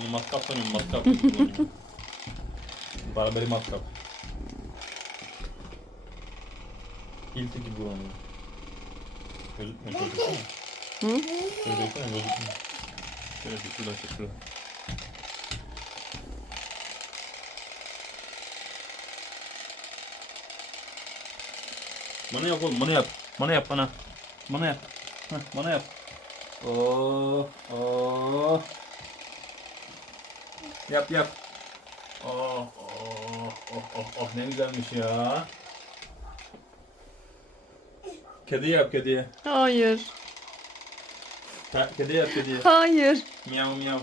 Onu matkap sanıyorum matkap. Barberi matkap. Hilti gibi bu onun. Gözükmüyor gözükmüyor. Hı? Gözükmüyor gözükmüyor. Şöyle bir şurada şurada. Bana yap oğlum bana yap. Bana yap bana. Bana yap. Heh, bana yap. Oh, oh. Yap yap. Oh, oh, oh, oh, oh ne güzelmiş ya. Kedi yap kediye. Hayır. Ha, Kedi yap kediye. Hayır. Miyav miyav.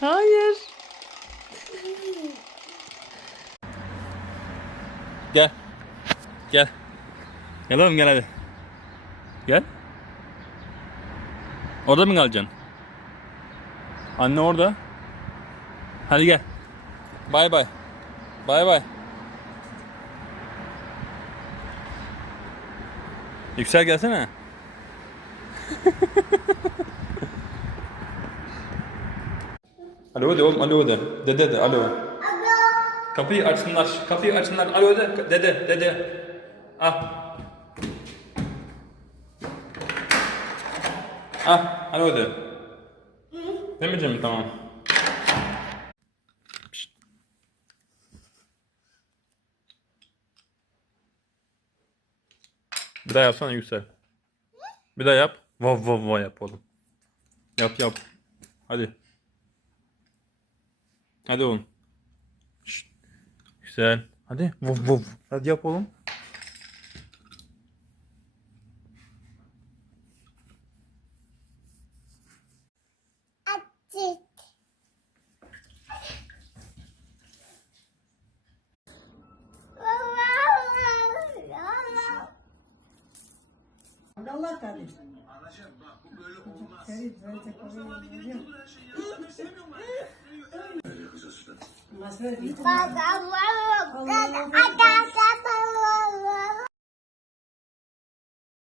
Hayır. Gel. Gel. Gel oğlum gel hadi. Gel. Orada mı kalacaksın? Anne orada. Hadi gel. Bay bay. Bay bay. Yüksel gelsene. alo de oğlum alo de. Dede de alo. Kapıyı açsınlar. Kapıyı açsınlar. Alo de. Dede. Dede. Ah. Ah. Alo de. Demeyeceğim mi? Tamam. Bir daha yapsana Yüksel. Bir daha yap. Vav vav vav yap oğlum. Yap yap. Hadi. Hadi oğlum. Şşt. Güzel. Hadi. Vav vav. Hadi yap oğlum. Allah kardeşim. Ferit verecek oraya. Masaya bir Baba, baba, baba,